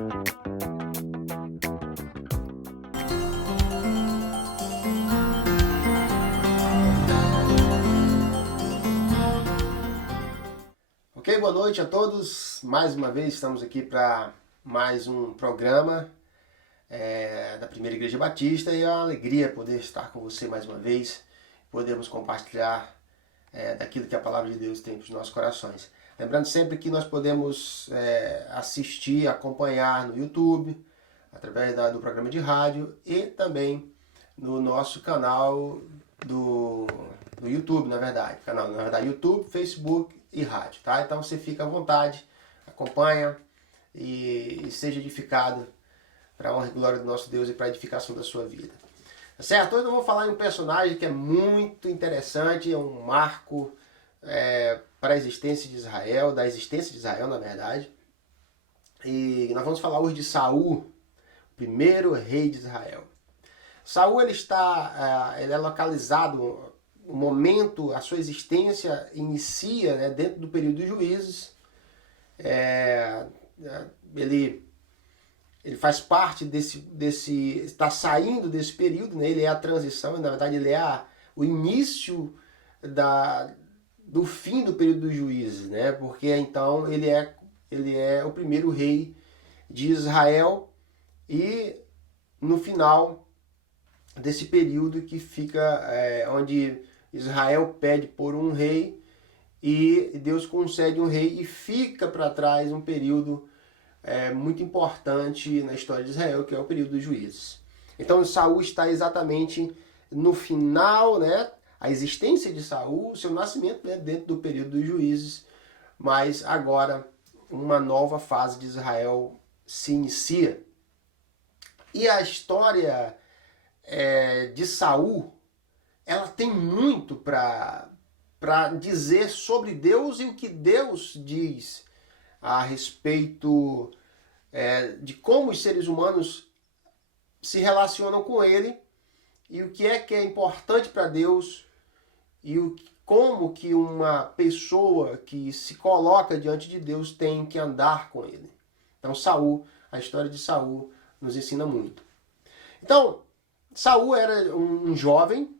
Ok, boa noite a todos. Mais uma vez estamos aqui para mais um programa da Primeira Igreja Batista e é uma alegria poder estar com você mais uma vez, podermos compartilhar daquilo que a Palavra de Deus tem para os nossos corações. Lembrando sempre que nós podemos assistir, acompanhar no YouTube, através do programa de rádio e também no nosso canal do YouTube, na verdade. YouTube, Facebook e rádio, tá? Então você fica à vontade, acompanha e seja edificado para a honra e glória do nosso Deus e para a edificação da sua vida. Tá certo? Hoje eu vou falar em um personagem que é muito interessante, é um marco para a existência de Israel, da existência de Israel, na verdade. E nós vamos falar hoje de Saul, o primeiro rei de Israel. Saul ele é localizado, o momento, a sua existência inicia dentro do período dos juízes. Ele faz parte está saindo desse período, ele é a transição, na verdade ele é o início do fim do período dos juízes, porque então ele é o primeiro rei de Israel e no final desse período que fica onde Israel pede por um rei e Deus concede um rei e fica para trás um período muito importante na história de Israel, que é o período dos juízes. Então Saul está exatamente no final, a existência de Saul, seu nascimento dentro do período dos juízes, mas agora uma nova fase de Israel se inicia. E a história de Saul, ela tem muito para dizer sobre Deus e o que Deus diz a respeito de como os seres humanos se relacionam com ele e o que é importante para Deus e como que uma pessoa que se coloca diante de Deus tem que andar com ele. Então Saul, a história de Saul nos ensina muito. Então, Saul era um jovem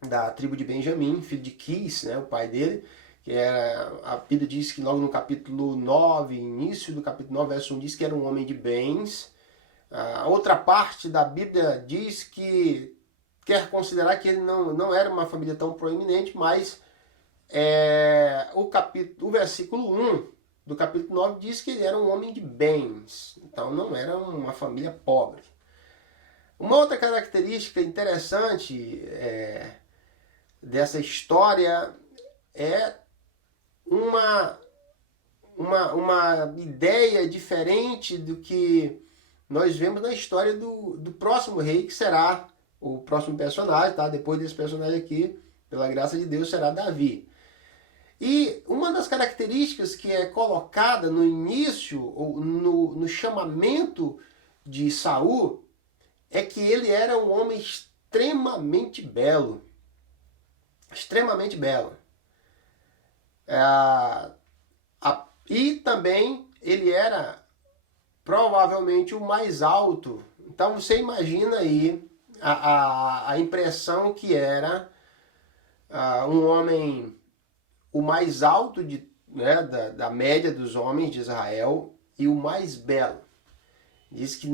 da tribo de Benjamim, filho de Quis, o pai dele, que a Bíblia diz que logo no capítulo 9, início do capítulo 9, verso 1, diz que era um homem de bens. A outra parte da Bíblia diz que quer considerar que ele não era uma família tão proeminente, mas o versículo 1 do capítulo 9 diz que ele era um homem de bens, então não era uma família pobre. Uma outra característica interessante dessa história é uma ideia diferente do que nós vemos na história do próximo rei, que será o próximo personagem, tá? Depois desse personagem aqui, pela graça de Deus, será Davi. E uma das características que é colocada no início, ou no chamamento de Saul, é que ele era um homem extremamente belo. Extremamente belo. E também ele era provavelmente o mais alto. Então você imagina aí a impressão que era um homem o mais alto da média dos homens de Israel e o mais belo. Diz que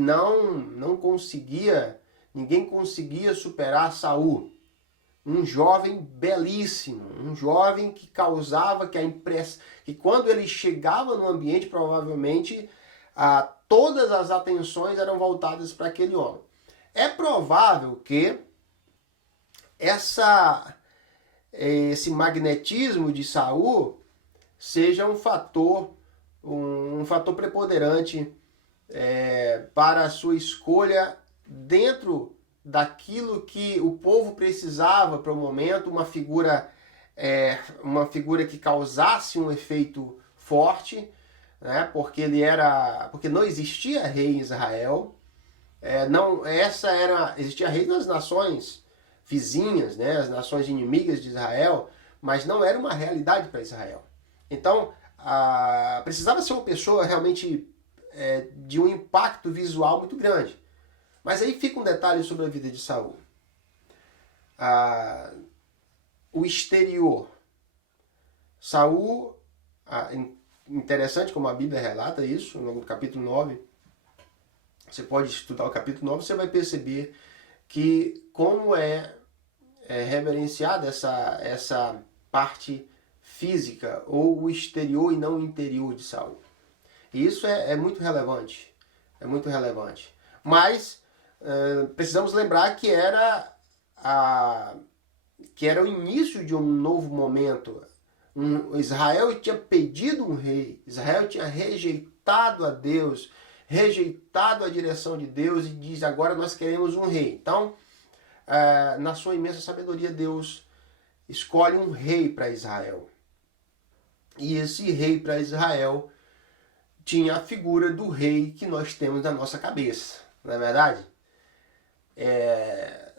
ninguém conseguia superar Saul. Um jovem belíssimo, um jovem que causava que a impressão, que quando ele chegava no ambiente, provavelmente todas as atenções eram voltadas para aquele homem. É provável que esse magnetismo de Saul seja um fator preponderante para a sua escolha dentro daquilo que o povo precisava para o momento, uma figura que causasse um efeito forte, porque não existia rei em Israel, existia rei nas nações vizinhas, as nações inimigas de Israel, mas não era uma realidade para Israel. Então, precisava ser uma pessoa realmente de um impacto visual muito grande. Mas aí fica um detalhe sobre a vida de Saul. O exterior. Saul, interessante como a Bíblia relata isso, no capítulo 9. Você pode estudar o capítulo 9, você vai perceber que como é reverenciada essa parte física, ou o exterior e não o interior de Saul. E isso é muito relevante. É muito relevante. Mas precisamos lembrar que era o início de um novo momento. Israel tinha pedido um rei. Israel tinha rejeitado a Deus, rejeitado a direção de Deus e diz: agora nós queremos um rei. Então, na sua imensa sabedoria, Deus escolhe um rei para Israel. E esse rei para Israel tinha a figura do rei que nós temos na nossa cabeça, não é verdade?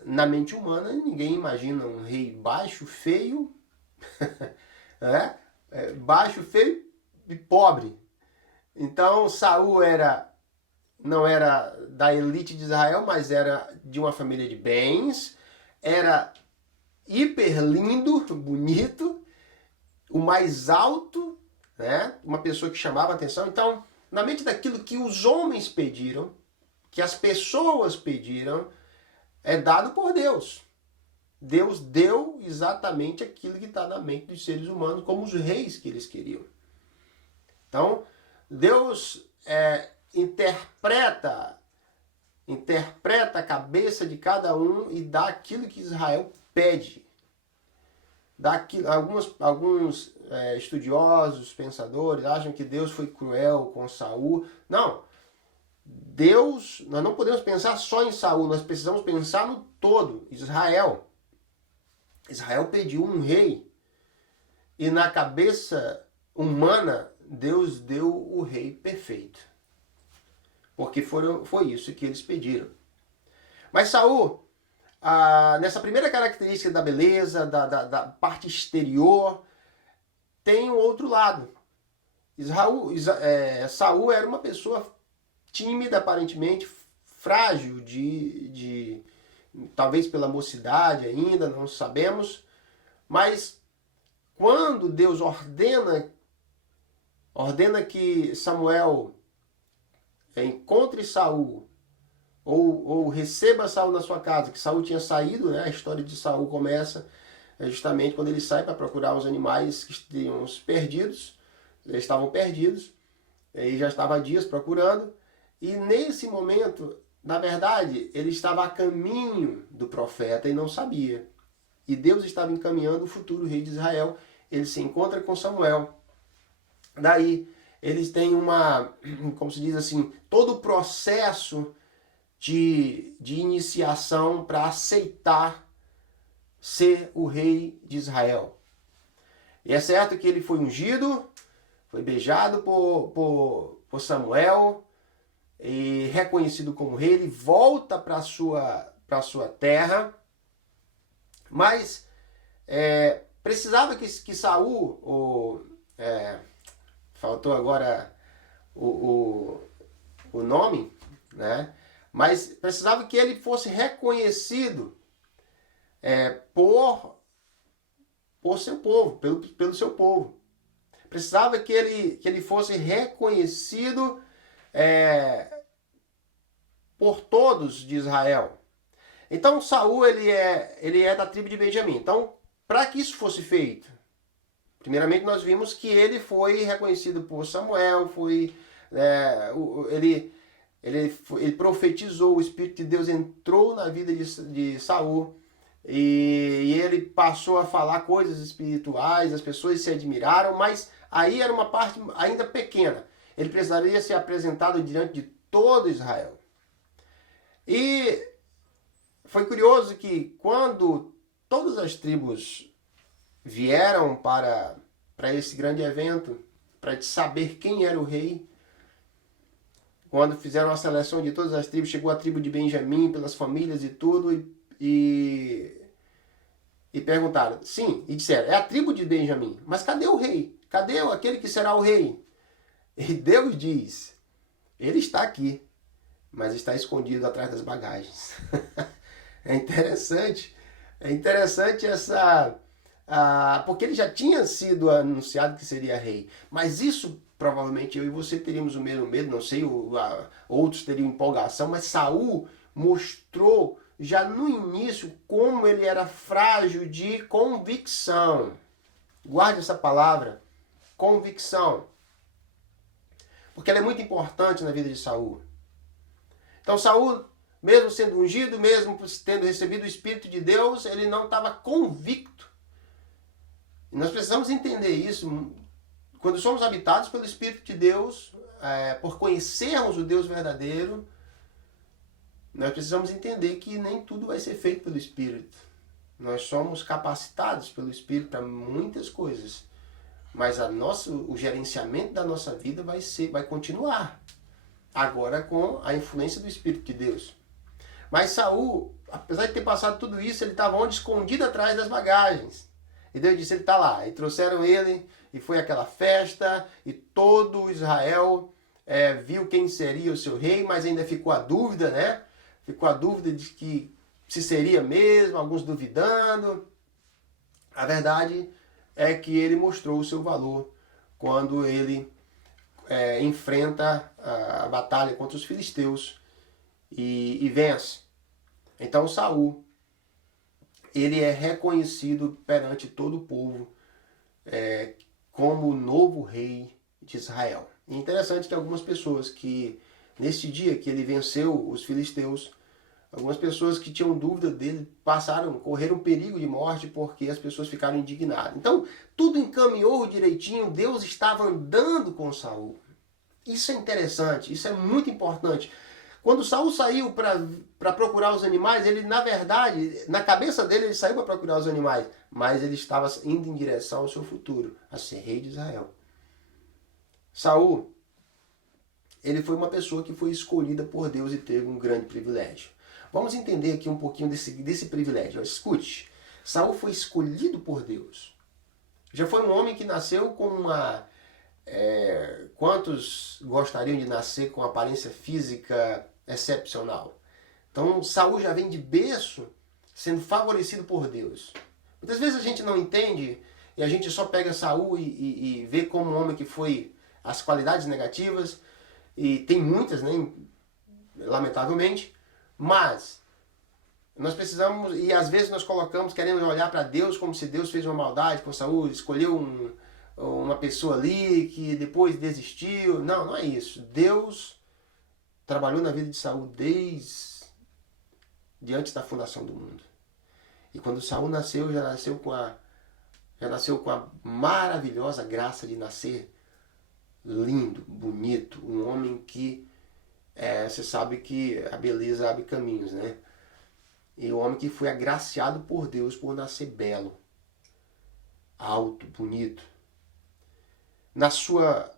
Na mente humana, ninguém imagina um rei baixo, feio, né? Baixo, feio e pobre. Então Saul não era da elite de Israel, mas era de uma família de bens, era hiper lindo, bonito, o mais alto, né? Uma pessoa que chamava atenção. Então, na mente daquilo que os homens pediram, que as pessoas pediram, é dado por Deus. Deus deu exatamente aquilo que está na mente dos seres humanos, como os reis que eles queriam. Então, Deus interpreta a cabeça de cada um e dá aquilo que Israel pede. Alguns estudiosos, pensadores, acham que Deus foi cruel com Saul. Não. Deus, nós não podemos pensar só em Saul, nós precisamos pensar no todo. Israel pediu um rei e na cabeça humana Deus deu o rei perfeito. Porque foi isso que eles pediram. Mas Saul, nessa primeira característica da beleza, da parte exterior, tem um outro lado. Saul era uma pessoa tímida, aparentemente, frágil, talvez pela mocidade ainda, não sabemos. Mas quando Deus ordena que Samuel encontre Saul, ou receba Saul na sua casa, que Saul tinha saído, né? A história de Saul começa justamente quando ele sai para procurar os animais que estavam perdidos. Eles estavam perdidos, e já estava há dias procurando, e nesse momento, na verdade, ele estava a caminho do profeta e não sabia. E Deus estava encaminhando o futuro rei de Israel. Ele se encontra com Samuel. Daí, eles têm como se diz assim, todo o processo de iniciação para aceitar ser o rei de Israel. E é certo que ele foi ungido, foi beijado por Samuel e reconhecido como rei. Ele volta para a sua terra, mas precisava que Saul, faltou agora o nome, né? Mas precisava que ele fosse reconhecido por seu povo, pelo seu povo. Precisava que ele fosse reconhecido por todos de Israel. Então Saul ele é da tribo de Benjamim. Então, para que isso fosse feito, primeiramente nós vimos que ele foi reconhecido por Samuel, ele profetizou, o Espírito de Deus entrou na vida de Saul e ele passou a falar coisas espirituais, as pessoas se admiraram, mas aí era uma parte ainda pequena. Ele precisaria ser apresentado diante de todo Israel. E foi curioso que quando todas as tribos vieram para esse grande evento, para saber quem era o rei, quando fizeram a seleção de todas as tribos, chegou a tribo de Benjamim, pelas famílias e tudo, e perguntaram, sim, e disseram, é a tribo de Benjamim, mas cadê o rei? Cadê aquele que será o rei? E Deus diz, Ele está aqui, mas está escondido atrás das bagagens. É interessante essa... porque ele já tinha sido anunciado que seria rei, mas isso provavelmente eu e você teríamos o mesmo medo, não sei, outros teriam empolgação, mas Saul mostrou já no início como ele era frágil de convicção. Guarde essa palavra, convicção, porque ela é muito importante na vida de Saul. Então Saul, mesmo sendo ungido, mesmo tendo recebido o Espírito de Deus, ele não estava convicto. E nós precisamos entender isso. Quando somos habitados pelo Espírito de Deus, por conhecermos o Deus verdadeiro, nós precisamos entender que nem tudo vai ser feito pelo Espírito. Nós somos capacitados pelo Espírito para muitas coisas, mas o gerenciamento da nossa vida vai continuar, agora com a influência do Espírito de Deus. Mas Saul, apesar de ter passado tudo isso, ele estava onde? Escondido atrás das bagagens. E Deus disse, ele está lá. E trouxeram ele, e foi aquela festa, e todo Israel viu quem seria o seu rei, mas ainda ficou a dúvida, né? Ficou a dúvida de que se seria mesmo, alguns duvidando. A verdade é que ele mostrou o seu valor quando ele enfrenta a batalha contra os filisteus e vence. Então Saul, ele é reconhecido perante todo o povo como o novo rei de Israel. E é interessante que algumas pessoas que, nesse dia que ele venceu os filisteus, algumas pessoas que tinham dúvida dele correram perigo de morte porque as pessoas ficaram indignadas. Então, tudo encaminhou direitinho, Deus estava andando com Saul. Isso é interessante, isso é muito importante. Quando Saul saiu para procurar os animais, ele, na verdade, na cabeça dele, ele saiu para procurar os animais, mas ele estava indo em direção ao seu futuro, a ser rei de Israel. Saul, ele foi uma pessoa que foi escolhida por Deus e teve um grande privilégio. Vamos entender aqui um pouquinho desse privilégio. Escute, Saul foi escolhido por Deus. Já foi um homem que nasceu com uma... quantos gostariam de nascer com aparência física excepcional? Então Saul já vem de berço sendo favorecido por Deus. Muitas vezes a gente não entende e a gente só pega Saul e vê como um homem que foi as qualidades negativas, e tem muitas, né, lamentavelmente, mas nós precisamos, e às vezes nós queremos olhar para Deus como se Deus fez uma maldade com Saul, escolheu uma pessoa ali que depois desistiu. Não, não é isso. Deus trabalhou na vida de Saul desde antes da fundação do mundo. E quando Saul nasceu, já nasceu com a maravilhosa graça de nascer lindo, bonito, um homem que você sabe que a beleza abre caminhos, né? E o homem que foi agraciado por Deus por nascer belo, alto, bonito. Na sua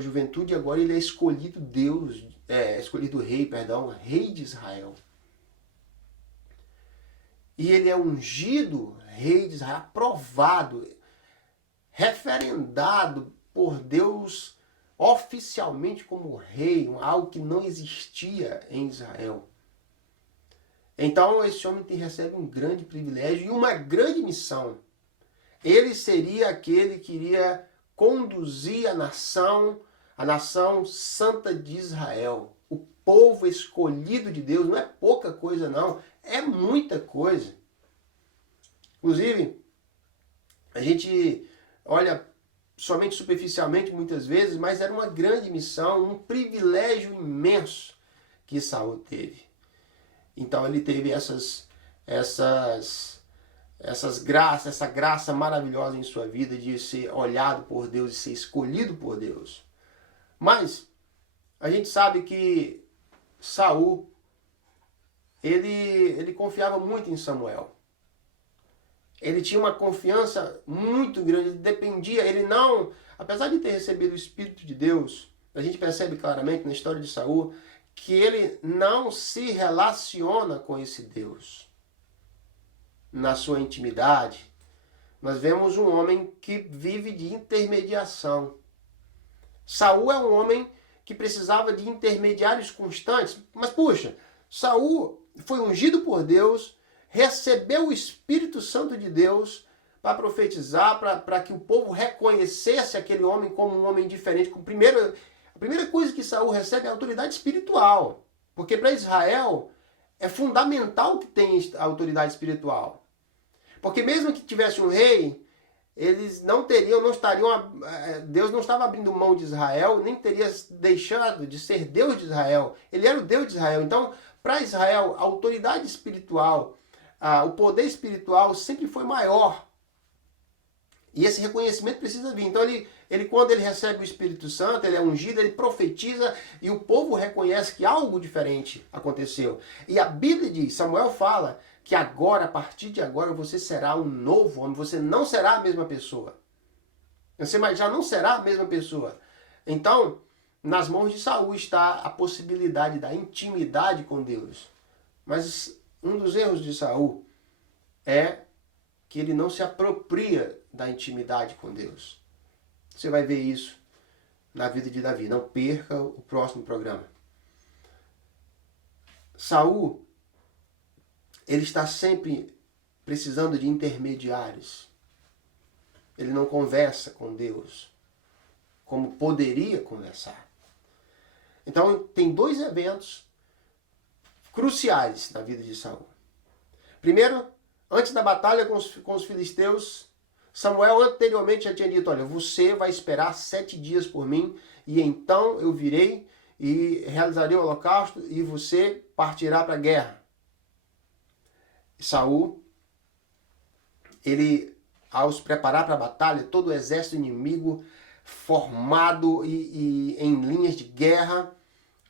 juventude agora ele é escolhido rei de Israel. E ele é ungido rei de Israel, aprovado, referendado por Deus oficialmente como rei, algo que não existia em Israel. Então esse homem recebe um grande privilégio e uma grande missão. Ele seria aquele que iria conduzir a nação santa de Israel. O povo escolhido de Deus. Não é pouca coisa não, é muita coisa. Inclusive, a gente olha somente superficialmente muitas vezes, mas era uma grande missão, um privilégio imenso que Saul teve. Então ele teve essas graças, essa graça maravilhosa em sua vida de ser olhado por Deus e ser escolhido por Deus. Mas a gente sabe que Saul, ele confiava muito em Samuel. Ele tinha uma confiança muito grande, ele não, apesar de ter recebido o Espírito de Deus, a gente percebe claramente na história de Saul que ele não se relaciona com esse Deus. Na sua intimidade, nós vemos um homem que vive de intermediação. Saul é um homem que precisava de intermediários constantes. Mas puxa, Saul foi ungido por Deus, recebeu o Espírito Santo de Deus para profetizar, para que o povo reconhecesse aquele homem como um homem diferente. A primeira coisa que Saul recebe é a autoridade espiritual. Porque para Israel é fundamental que tenha a autoridade espiritual. Porque mesmo que tivesse um rei, eles não estariam, Deus não estava abrindo mão de Israel, nem teria deixado de ser Deus de Israel. Ele era o Deus de Israel. Então, para Israel, a autoridade espiritual, o poder espiritual sempre foi maior. E esse reconhecimento precisa vir. Então, quando ele recebe o Espírito Santo, ele é ungido, ele profetiza e o povo reconhece que algo diferente aconteceu. E a Bíblia diz, Samuel fala, que agora, a partir de agora, você será um novo homem, você não será a mesma pessoa. Você já não será a mesma pessoa. Então, nas mãos de Saul está a possibilidade da intimidade com Deus. Mas um dos erros de Saul é que ele não se apropria da intimidade com Deus. Você vai ver isso na vida de Davi. Não perca o próximo programa. Saul, ele está sempre precisando de intermediários. Ele não conversa com Deus como poderia conversar. Então, tem dois eventos cruciais na vida de Saul. Primeiro, antes da batalha com os filisteus, Samuel anteriormente já tinha dito, olha, você vai esperar 7 dias por mim, e então eu virei e realizarei o holocausto, e você partirá para a guerra. Saul, ele, ao se preparar para a batalha, todo o exército inimigo formado e em linhas de guerra,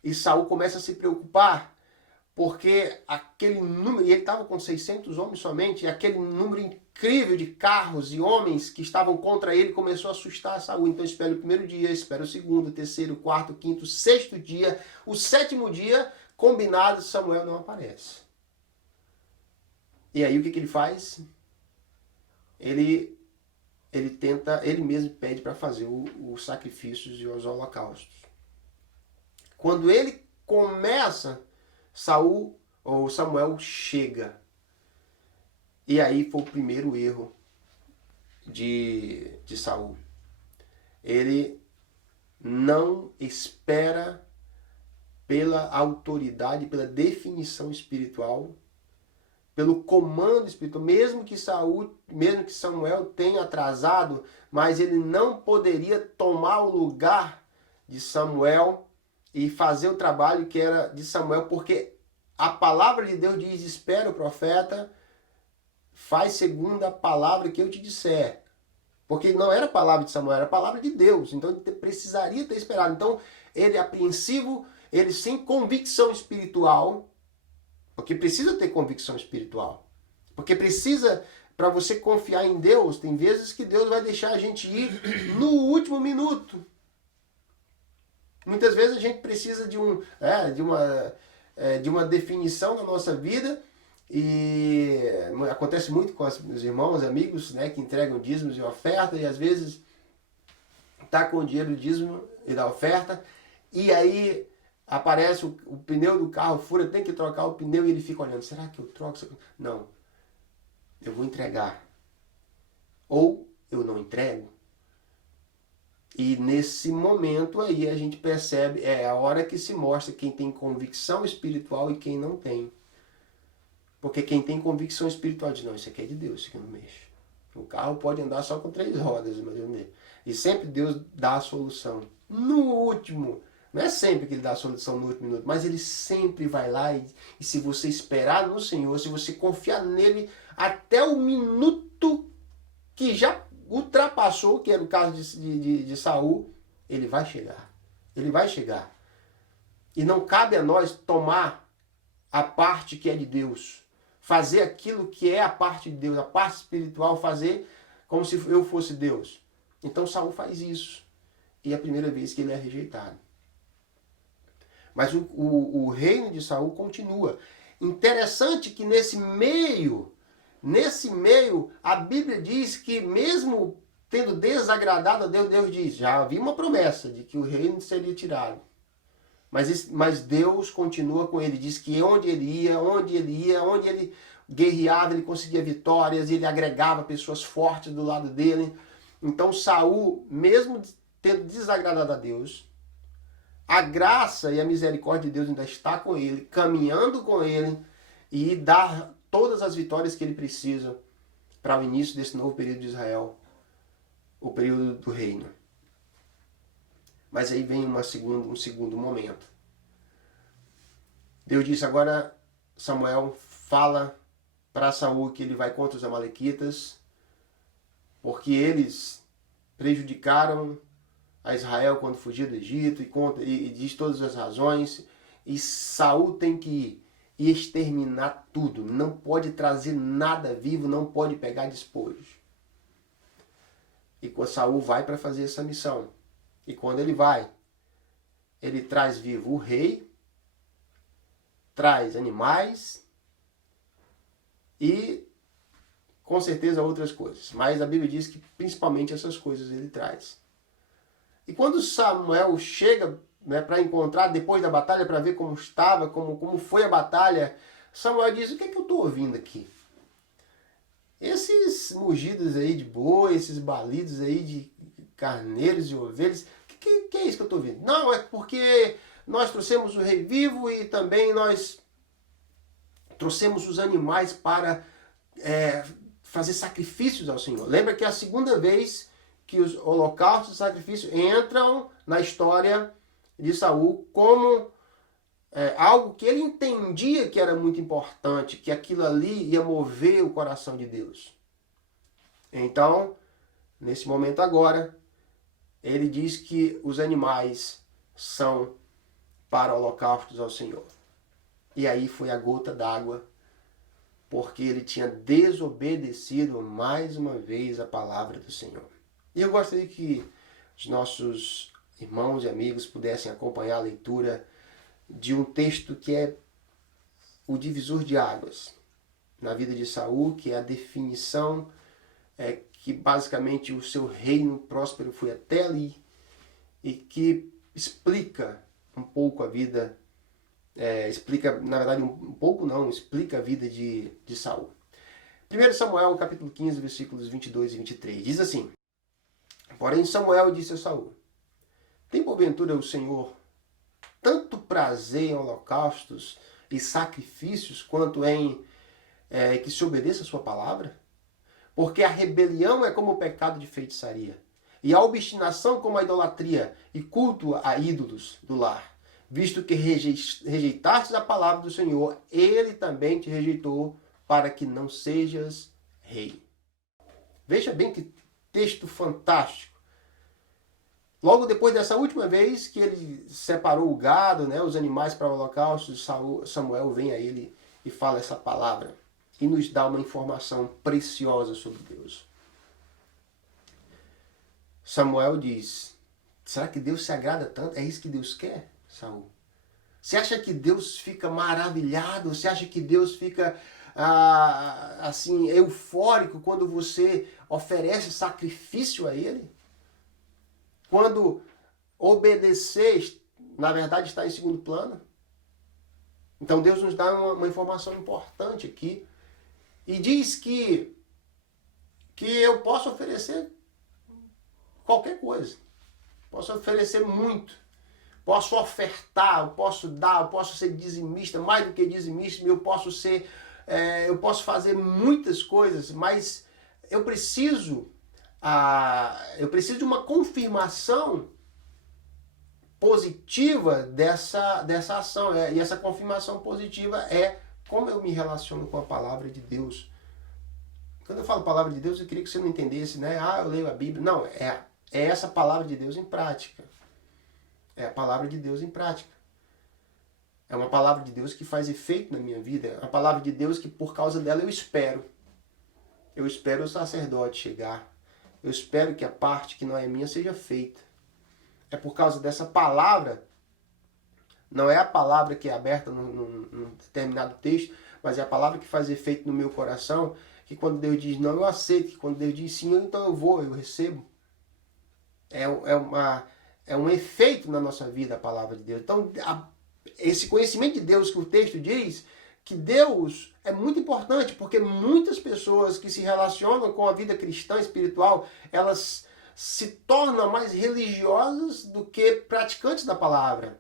e Saul começa a se preocupar, porque aquele número, e ele estava com 600 homens somente, e aquele número incrível de carros e homens que estavam contra ele começou a assustar Saul. Então espera o primeiro dia, espera o segundo, o terceiro, o quarto, o quinto, o sexto dia, o sétimo dia, combinado, Samuel não aparece. E aí o que ele faz? Ele mesmo pede para fazer os sacrifícios e os holocaustos. Quando ele começa, Samuel chega. E aí foi o primeiro erro de Saul. Ele não espera pela autoridade, pela definição espiritual, pelo comando espiritual, mesmo que Samuel tenha atrasado, mas ele não poderia tomar o lugar de Samuel e fazer o trabalho que era de Samuel, porque a palavra de Deus diz, espera o profeta, faz segundo a palavra que eu te disser. Porque não era a palavra de Samuel, era a palavra de Deus, então ele precisaria ter esperado. Então ele apreensivo, ele sem convicção espiritual, porque precisa ter convicção espiritual. Porque precisa, para você confiar em Deus, tem vezes que Deus vai deixar a gente ir no último minuto. Muitas vezes a gente precisa de uma definição na nossa vida, e acontece muito com os irmãos, amigos, né, que entregam dízimos e oferta, e às vezes está com o dinheiro do dízimo e da oferta, e aí aparece o pneu do carro, fura, tem que trocar o pneu, e ele fica olhando, será que eu troco? Não, eu vou entregar. Ou eu não entrego. E nesse momento aí a gente percebe, é a hora que se mostra quem tem convicção espiritual e quem não tem. Porque quem tem convicção espiritual diz, não, isso aqui é de Deus, isso aqui eu não mexo. O carro pode andar só com 3 rodas, mas eu não mexo. E sempre Deus dá a solução. No último. Não é sempre que ele dá a solução no último minuto, mas ele sempre vai lá e se você esperar no Senhor, se você confiar nele até o minuto que já ultrapassou, que era o caso de Saul, ele vai chegar. Ele vai chegar. E não cabe a nós tomar a parte que é de Deus. Fazer aquilo que é a parte de Deus, a parte espiritual, fazer como se eu fosse Deus. Então Saul faz isso. E é a primeira vez que ele é rejeitado. Mas o reino de Saul continua. Interessante que nesse meio, a Bíblia diz que mesmo tendo desagradado a Deus, Deus diz, já havia uma promessa de que o reino seria tirado. Mas Deus continua com ele. Diz que onde ele ia, onde ele guerreava, ele conseguia vitórias, ele agregava pessoas fortes do lado dele. Então Saul, mesmo tendo desagradado a Deus, a graça e a misericórdia de Deus ainda está com ele, caminhando com ele e dar todas as vitórias que ele precisa para o início desse novo período de Israel, o período do reino. Mas aí vem um segundo momento. Deus disse: agora Samuel, fala para Saul que ele vai contra os amalequitas, porque eles prejudicaram a Israel quando fugiu do Egito, e diz todas as razões. E Saul tem que ir e exterminar tudo. Não pode trazer nada vivo, não pode pegar despojos. E Saul vai para fazer essa missão. E quando ele vai, ele traz vivo o rei, traz animais e com certeza outras coisas. Mas a Bíblia diz que principalmente essas coisas ele traz. E quando Samuel chega, né, para encontrar depois da batalha, para ver como estava, como foi a batalha, Samuel diz: o que é que eu estou ouvindo aqui? Esses mugidos aí de boi, esses balidos aí de carneiros e ovelhas, que é isso que eu estou ouvindo? Não, é porque nós trouxemos o rei vivo e também nós trouxemos os animais para fazer sacrifícios ao Senhor. Lembra que é a segunda vez que os holocaustos e sacrifícios entram na história de Saul como algo que ele entendia que era muito importante, que aquilo ali ia mover o coração de Deus. Então, nesse momento agora, ele diz que os animais são para holocaustos ao Senhor. E aí foi a gota d'água, porque ele tinha desobedecido mais uma vez a palavra do Senhor. E eu gostaria que os nossos irmãos e amigos pudessem acompanhar a leitura de um texto que é o divisor de águas na vida de Saul, que é a definição que basicamente o seu reino próspero foi até ali e que explica um pouco a vida, explica, na verdade, um pouco não, explica a vida de Saul. 1 Samuel, capítulo 15, versículos 22 e 23, diz assim: porém Samuel disse a Saul: tem porventura o Senhor tanto prazer em holocaustos e sacrifícios quanto em que se obedeça a sua palavra? Porque a rebelião é como o pecado de feitiçaria, e a obstinação como a idolatria e culto a ídolos do lar. Visto que rejeitastes a palavra do Senhor, ele também te rejeitou, para que não sejas rei. Veja bem que texto fantástico. Logo depois dessa última vez que ele separou o gado, né, os animais para o holocausto, Samuel vem a ele e fala essa palavra e nos dá uma informação preciosa sobre Deus. Samuel diz: será que Deus se agrada tanto? É isso que Deus quer, Saul? Você acha que Deus fica maravilhado? Você acha que Deus fica assim eufórico quando você oferece sacrifício a Ele? Quando obedecer, na verdade, está em segundo plano. Então Deus nos dá uma informação importante aqui. E diz que eu posso oferecer qualquer coisa. Posso oferecer muito. Posso ofertar, eu posso dar, eu posso ser dizimista, mais do que dizimista, eu posso fazer muitas coisas, mas eu preciso de uma confirmação positiva dessa ação. E essa confirmação positiva é como eu me relaciono com a palavra de Deus. Quando eu falo palavra de Deus, eu queria que você não entendesse, né? Eu leio a Bíblia. Não, é essa palavra de Deus em prática. É a palavra de Deus em prática. É uma palavra de Deus que faz efeito na minha vida. É uma palavra de Deus que por causa dela eu espero. Eu espero o sacerdote chegar. Eu espero que a parte que não é minha seja feita. É por causa dessa palavra, não é a palavra que é aberta num determinado texto, mas é a palavra que faz efeito no meu coração, que quando Deus diz não, eu aceito. Que quando Deus diz sim, então eu vou, eu recebo. é um efeito na nossa vida a palavra de Deus. Então, esse conhecimento de Deus que o texto diz, que Deus é muito importante, porque muitas pessoas que se relacionam com a vida cristã espiritual, elas se tornam mais religiosas do que praticantes da palavra.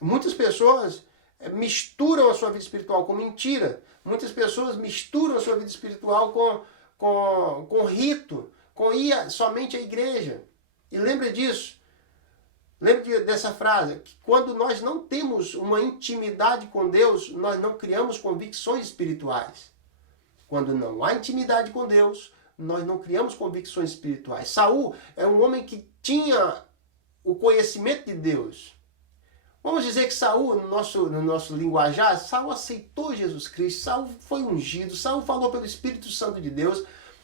Muitas pessoas misturam a sua vida espiritual com mentira. Muitas pessoas misturam a sua vida espiritual com rito, com ir somente à igreja. E lembra disso. Lembre dessa frase, que quando nós não temos uma intimidade com Deus, nós não criamos convicções espirituais. Quando não há intimidade com Deus, nós não criamos convicções espirituais. Saul é um homem que tinha o conhecimento de Deus. Vamos dizer que Saul, no nosso linguajar, Saul aceitou Jesus Cristo, Saul foi ungido, Saul falou pelo Espírito Santo de Deus,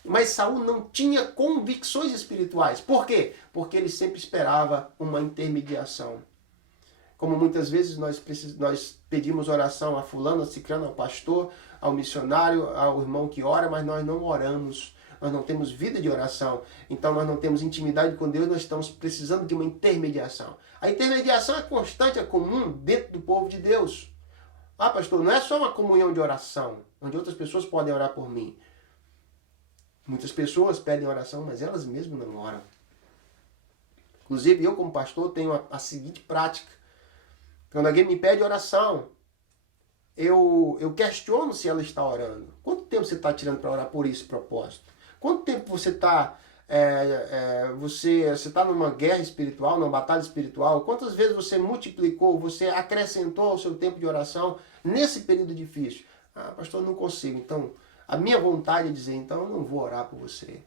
mas Saul não tinha convicções espirituais. Por quê? Porque ele sempre esperava uma intermediação. Como muitas vezes nós pedimos oração a fulano, a ciclano, ao pastor, ao missionário, ao irmão que ora, mas nós não oramos. Nós não temos vida de oração. Então nós não temos intimidade com Deus, nós estamos precisando de uma intermediação. A intermediação é constante, é comum dentro do povo de Deus. Ah, pastor, não é só uma comunhão de oração, onde outras pessoas podem orar por mim. Muitas pessoas pedem oração, mas elas mesmas não oram. Inclusive, eu como pastor tenho a seguinte prática. Quando alguém me pede oração, eu questiono se ela está orando. Quanto tempo você está tirando para orar por esse propósito? Quanto tempo você está você está numa guerra espiritual, numa batalha espiritual? Quantas vezes você multiplicou, você acrescentou ao seu tempo de oração nesse período difícil? Ah, pastor, eu não consigo. Então, a minha vontade é dizer, então eu não vou orar por você.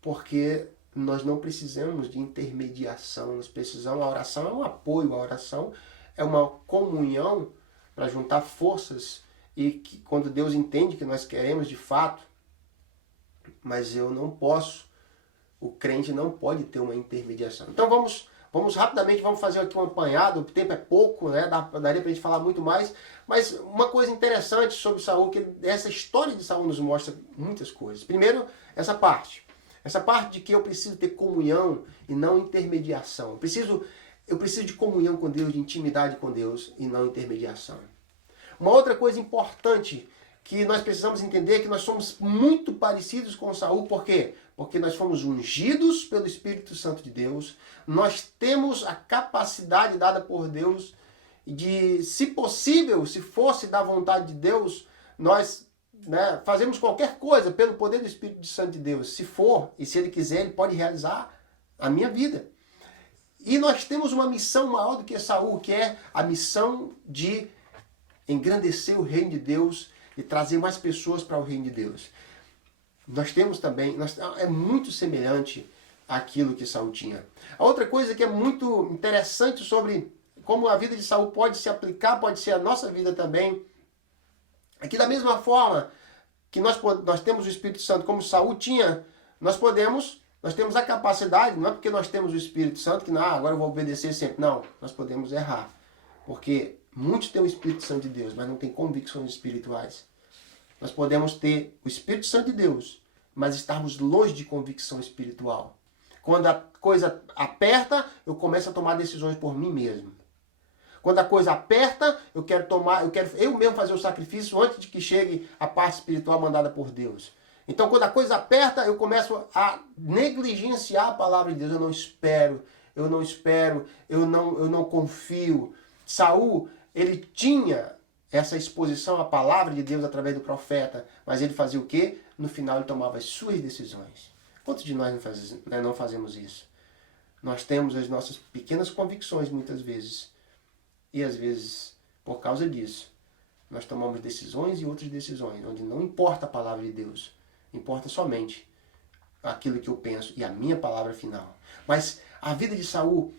Porque nós não precisamos de intermediação, nós precisamos, a oração é um apoio, a oração é uma comunhão para juntar forças e que quando Deus entende que nós queremos de fato, mas eu não posso, o crente não pode ter uma intermediação. Então vamos rapidamente, vamos fazer aqui um apanhado, o tempo é pouco, né? Daria para a gente falar muito mais, mas uma coisa interessante sobre Saul, que essa história de Saul nos mostra muitas coisas. Primeiro, essa parte de que eu preciso ter comunhão e não intermediação. Eu preciso de comunhão com Deus, de intimidade com Deus e não intermediação. Uma outra coisa importante que nós precisamos entender é que nós somos muito parecidos com Saul. Por quê? Porque nós fomos ungidos pelo Espírito Santo de Deus. Nós temos a capacidade dada por Deus de, se possível, se fosse da vontade de Deus, nós fazemos qualquer coisa pelo poder do Espírito Santo de Deus. Se for, e se Ele quiser, Ele pode realizar a minha vida. E nós temos uma missão maior do que Saul, que é a missão de engrandecer o reino de Deus e trazer mais pessoas para o reino de Deus. Nós temos também, é muito semelhante àquilo que Saul tinha. A outra coisa que é muito interessante sobre como a vida de Saul pode se aplicar, pode ser a nossa vida também, é que da mesma forma que nós temos o Espírito Santo como Saul tinha, nós temos a capacidade, não é porque nós temos o Espírito Santo que agora eu vou obedecer sempre. Não, nós podemos errar. Porque muitos têm o Espírito Santo de Deus, mas não têm convicções espirituais. Nós podemos ter o Espírito Santo de Deus, mas estarmos longe de convicção espiritual. Quando a coisa aperta, eu começo a tomar decisões por mim mesmo. Quando a coisa aperta, eu quero eu mesmo fazer o sacrifício antes de que chegue a parte espiritual mandada por Deus. Então, quando a coisa aperta, eu começo a negligenciar a palavra de Deus. Eu não confio. Saul, ele tinha essa exposição à palavra de Deus através do profeta, mas ele fazia o quê? No final ele tomava as suas decisões. Quantos de nós não fazemos isso? Nós temos as nossas pequenas convicções muitas vezes, e às vezes, por causa disso, nós tomamos decisões e outras decisões, onde não importa a palavra de Deus, importa somente aquilo que eu penso e a minha palavra final. Mas a vida de Saul,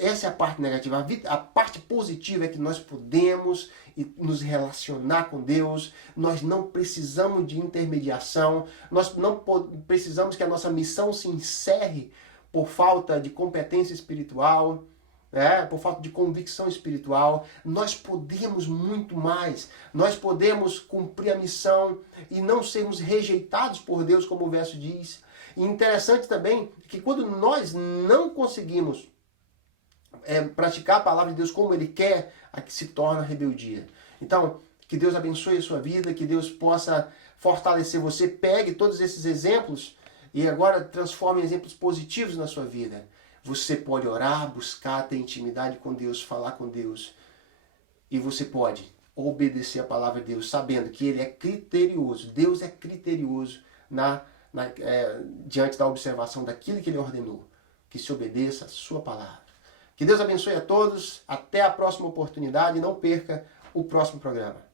essa é a parte negativa. A parte positiva é que nós podemos nos relacionar com Deus, nós não precisamos de intermediação, nós não precisamos que a nossa missão se encerre por falta de competência espiritual, por falta de convicção espiritual. Nós podemos muito mais. Nós podemos cumprir a missão e não sermos rejeitados por Deus, como o verso diz. E interessante também que quando nós não conseguimos praticar a palavra de Deus como Ele quer, aqui se torna rebeldia. Então, que Deus abençoe a sua vida, que Deus possa fortalecer você. Pegue todos esses exemplos e agora transforme em exemplos positivos na sua vida. Você pode orar, buscar, ter intimidade com Deus, falar com Deus. E você pode obedecer a palavra de Deus, sabendo que Ele é criterioso. Deus é criterioso diante da observação daquilo que Ele ordenou. Que se obedeça a sua palavra. Que Deus abençoe a todos. Até a próxima oportunidade. Não perca o próximo programa.